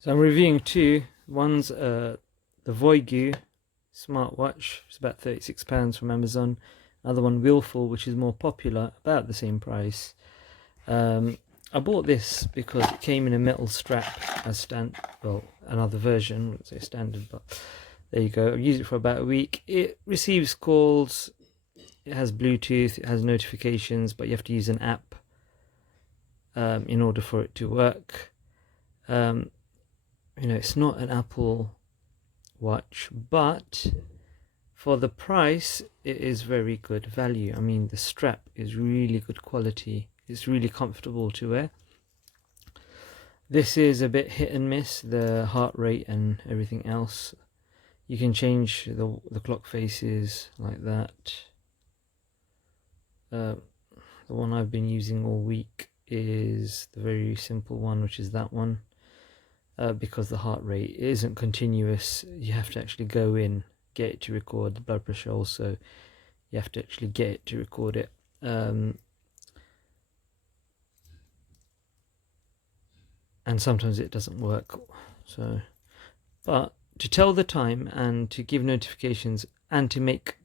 So I'm reviewing two. One's the Voigoo smartwatch. It's about £36 from Amazon. Another one, Willful, which is more popular, about the same price. I bought this because it came in a metal strap as another version, I wouldn't say standard, but there you go. I've used it for about a week. It receives calls, it has Bluetooth, it has notifications, but you have to use an app in order for it to work. It's not an Apple watch, but for the price it is very good value. I mean, the strap is really good quality. It's really comfortable to wear. This is a bit hit and miss, the heart rate and everything else. You can change the clock faces like that. The one I've been using all week is the very simple one, which is that one. Because the heart rate isn't continuous, you have to actually go in, get it to record. The blood pressure also, you have to actually get it to record it. And sometimes it doesn't work. But to tell the time and to give notifications and to make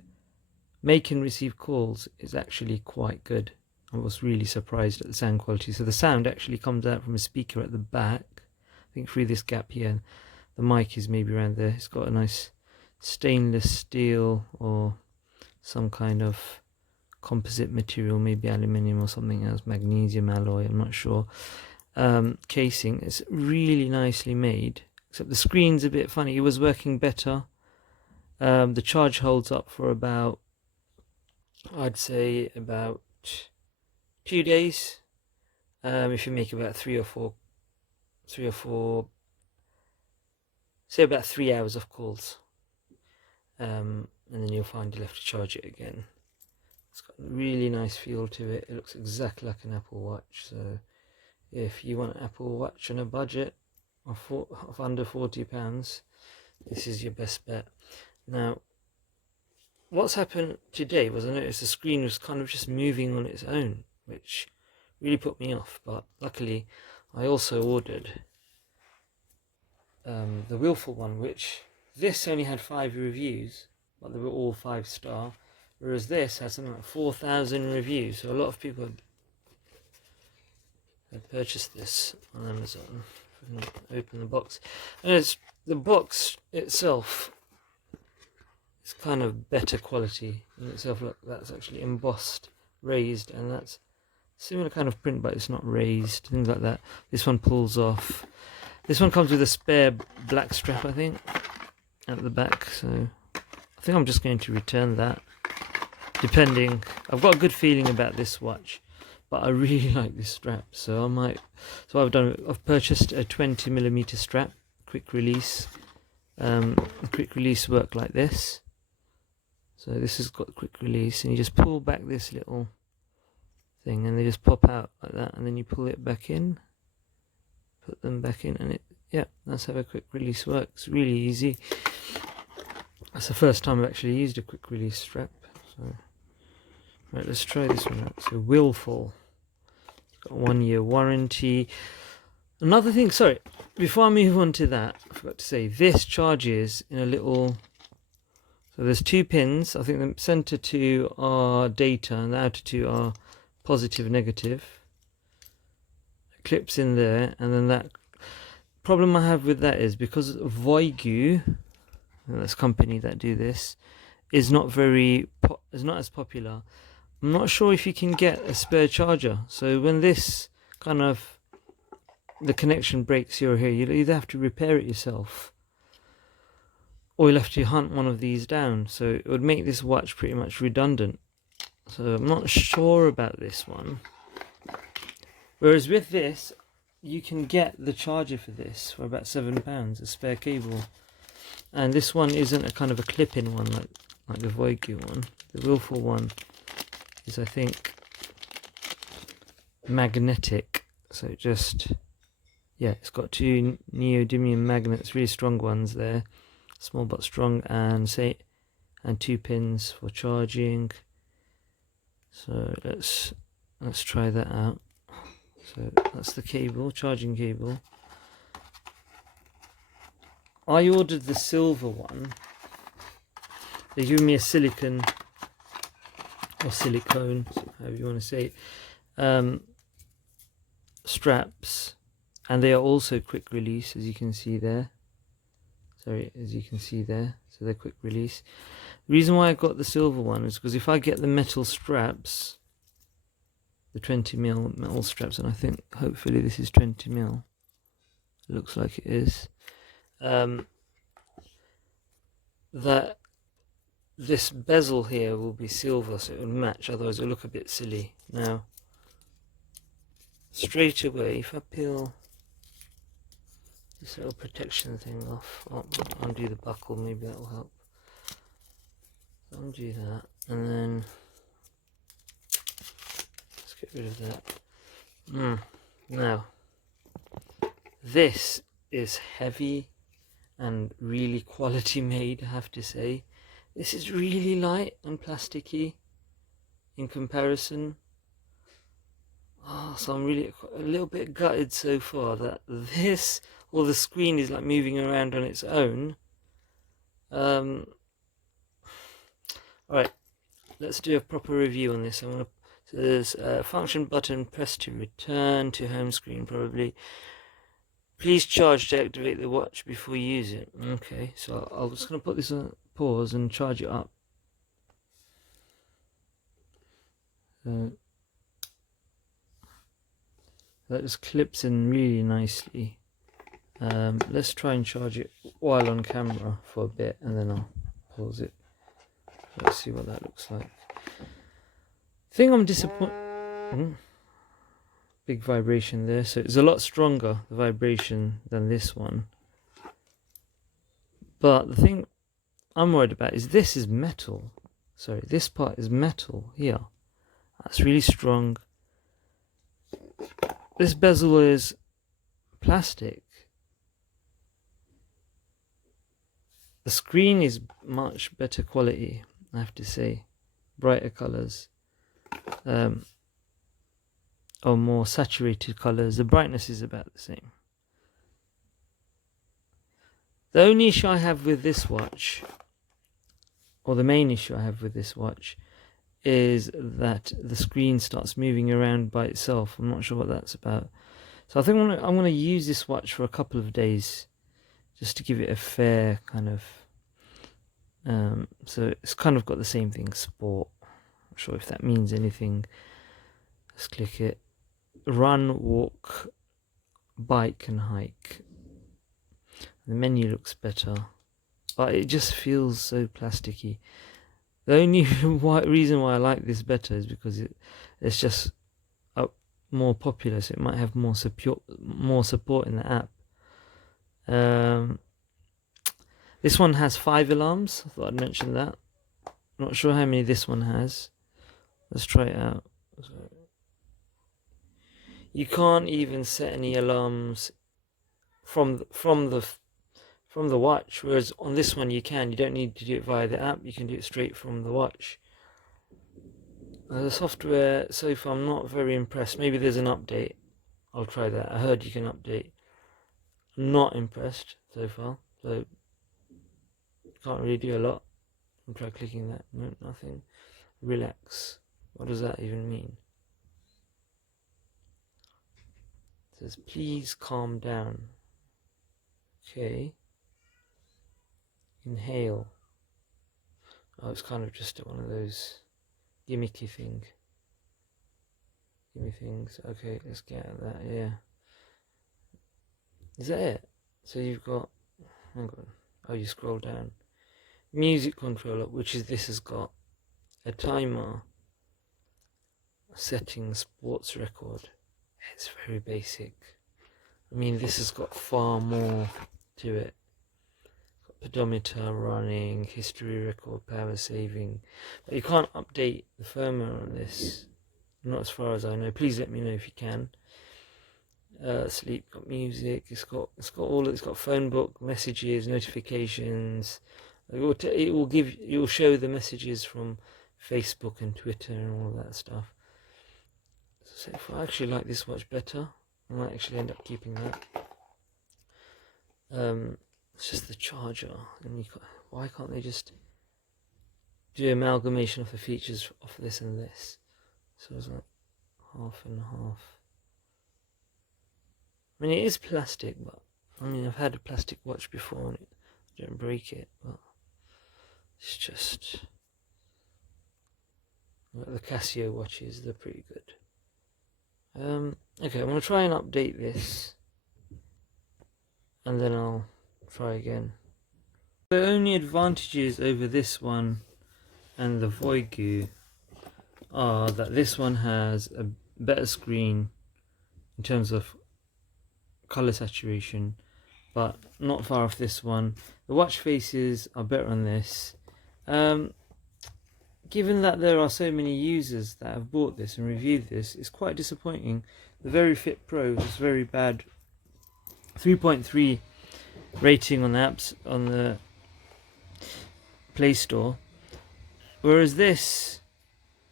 and receive calls is actually quite good. I was really surprised at the sound quality. So the sound actually comes out from a speaker at the back. I think through this gap here. The mic is maybe around there. It's got a nice stainless steel or some kind of composite material, maybe aluminium or something else, magnesium alloy, I'm not sure. Casing. It's really nicely made, except the screen's a bit funny. It was working better. The charge holds up for about, I'd say about 2 days. If you make about three or four, say about 3 hours of calls, and then you'll find you'll have to charge it again. It's got a really nice feel to it. It looks exactly like an Apple Watch. So if you want an Apple Watch on a budget of under £40, this is your best bet. Now, what's happened today was I noticed the screen was kind of just moving on its own, which really put me off. But luckily, I also ordered the Willful one, which this only had 5 reviews, but they were all 5-star, whereas this had something like 4,000 reviews. So a lot of people had purchased this on Amazon. If I can open the box, and the box itself is kind of better quality in itself. Look, that's actually embossed, raised, and that's similar kind of print, but it's not raised, things like that. This one pulls off. This one comes with a spare black strap, I think, at the back. So I think I'm just going to return that. Depending, I've got a good feeling about this watch, but I really like this strap, so I might. So what I've done, I've purchased a 20mm strap, quick release. The quick release work like this. So this has got quick release, and you just pull back this little thing, and they just pop out like that, and then you pull it back in, put them back in, and that's how a quick release works. Really easy. That's the first time I've actually used a quick release strap. So right, let's try this one out. So Willful, it's got a 1-year warranty. Another thing, sorry, before I move on to that, I forgot to say, this charges in a little. So there's 2 pins. I think the center 2 are data and the outer 2 are positive, negative. Clips in there, and then that. Problem I have with that is because Voigu, this company that do this, is not as popular. I'm not sure if you can get a spare charger. So when this kind of the connection breaks here or here, you'll either have to repair it yourself, or you'll have to hunt one of these down. So it would make this watch pretty much redundant. So I'm not sure about this one. Whereas with this, you can get the charger for this for about £7, a spare cable. And this one isn't a kind of a clip-in one like the Voigu one. The Willful one is, I think, magnetic. So it just, it's got 2 neodymium magnets, really strong ones there. Small but strong, and 2 pins for charging. So let's try that out. So that's the cable, charging cable. I ordered the silver one. They give me a silicone or silicone, however you want to say it, straps, and they are also quick release, as you can see there. Sorry, as you can see there, so they're quick release. The reason why I got the silver one is because if I get the metal straps, the 20mm metal straps, and I think hopefully this is 20mm, it looks like it is, that this bezel here will be silver, so it will match, otherwise it will look a bit silly. Now, straight away, if I peel this little protection thing off, I'll undo the buckle, maybe that will help. Undo that, and then let's get rid of that. Now, this is heavy and really quality made, I have to say. This is really light and plasticky in comparison. So I'm really a little bit gutted so far that this, or the screen is like moving around on its own. Alright, let's do a proper review on this. So there's a function button, press to return to home screen probably. Please charge to activate the watch before you use it. Okay, so I'm just going to put this on pause and charge it up. That just clips in really nicely. Let's try and charge it while on camera for a bit, and then I'll pause it. Let's see what that looks like. I think I'm disappointed. Big vibration there, so it's a lot stronger, the vibration, than this one. But the thing I'm worried about is this is metal. Sorry, this part is metal here. That's really strong. This bezel is plastic. The screen is much better quality, I have to say. Brighter colours. Or more saturated colours. The brightness is about the same. The only issue I have with this watch, or the main issue I have with this watch, is that the screen starts moving around by itself. I'm not sure what that's about. So I think I'm going to use this watch for a couple of days, just to give it a fair kind of... so it's kind of got the same thing, sport. Not sure if that means anything. Let's click it. Run, walk, bike and hike. The menu looks better, but it just feels so plasticky. The only reason why I like this better is because it's just more popular, so it might have more support in the app. This one has 5 alarms. I thought I'd mention that. Not sure how many this one has. Let's try it out. You can't even set any alarms from the watch, whereas on this one you can. You don't need to do it via the app. You can do it straight from the watch. The software so far, I'm not very impressed. Maybe there's an update. I'll try that. I heard you can update. I'm not impressed so far. So can't really do a lot. I'll try clicking that. No, nothing. Relax. What does that even mean? It says please calm down. Okay. Inhale. Oh, it's kind of just one of those gimmicky things. Okay, let's get out of that. Yeah. Is that it? So you've got... Hang on. Oh, you scroll down. Music controller, which is this has got a timer, setting, sports record. It's very basic. I mean, this has got far more to it. Got pedometer, running, history record, power saving. But you can't update the firmware on this. Not as far as I know. Please let me know if you can. Sleep, got music. It's got phone book, messages, notifications. It will show the messages from Facebook and Twitter and all that stuff. So if I actually like this watch better, I might actually end up keeping that. It's just the charger, and why can't they just do amalgamation of the features of this and this? So it's like half and half. I mean, it is plastic, but I mean, I've had a plastic watch before and it didn't break it, but it's just like the Casio watches, they're pretty good. Okay, I'm gonna try and update this, and then I'll try again. The only advantages over this one and the Voigoo are that this one has a better screen in terms of color saturation, but not far off this one. The watch faces are better on this. Given that there are so many users that have bought this and reviewed this, it's quite disappointing. The Very Fit Pro is very bad. 3.3 rating on the apps on the Play Store, whereas this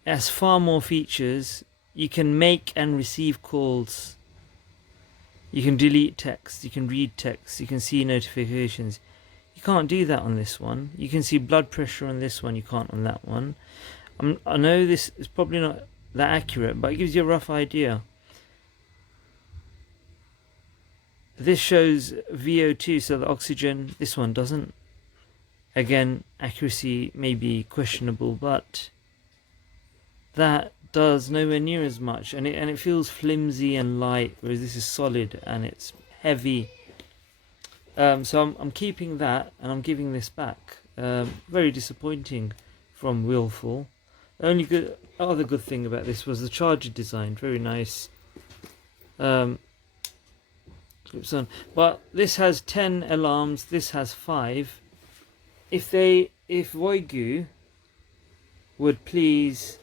has far more features. You can make and receive calls, you can delete text, you can read text, you can see notifications. You can't do that on this one. You can see blood pressure on this one, you can't on that one. I know this is probably not that accurate, but it gives you a rough idea. This shows VO2, so the oxygen. This one doesn't. Again, accuracy may be questionable, but that does nowhere near as much, and it feels flimsy and light, whereas this is solid and it's heavy. So I'm keeping that, and I'm giving this back. Very disappointing from Willful. The only other good thing about this was the charger design, very nice. Clips on, but this has 10 alarms. This has 5. If Voigu would please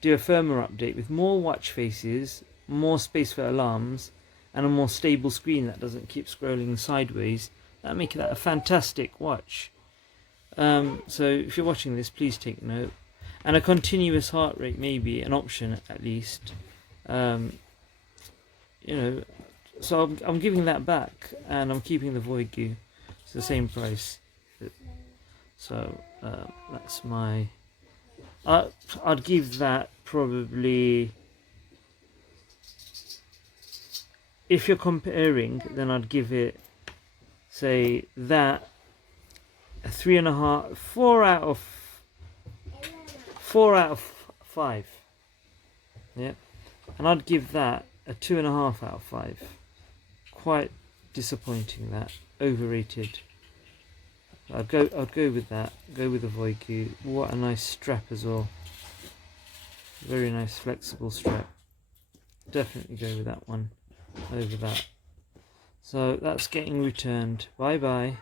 do a firmware update with more watch faces, more space for alarms, and a more stable screen that doesn't keep scrolling sideways, that'd make that a fantastic watch. So if you're watching this, please take note. And a continuous heart rate may be an option at least. You know, so I'm giving that back, and I'm keeping the Voigu. It's the same price. So that's my. I'd give that probably. If you're comparing, then I'd give it, say, that a 3.5, 4 out of 5. Yeah, and I'd give that a 2.5 out of 5. Quite disappointing. That overrated. I'd go with that. Go with the Voigu. What a nice strap as well. Very nice flexible strap. Definitely go with that one over that. So that's getting returned. Bye bye.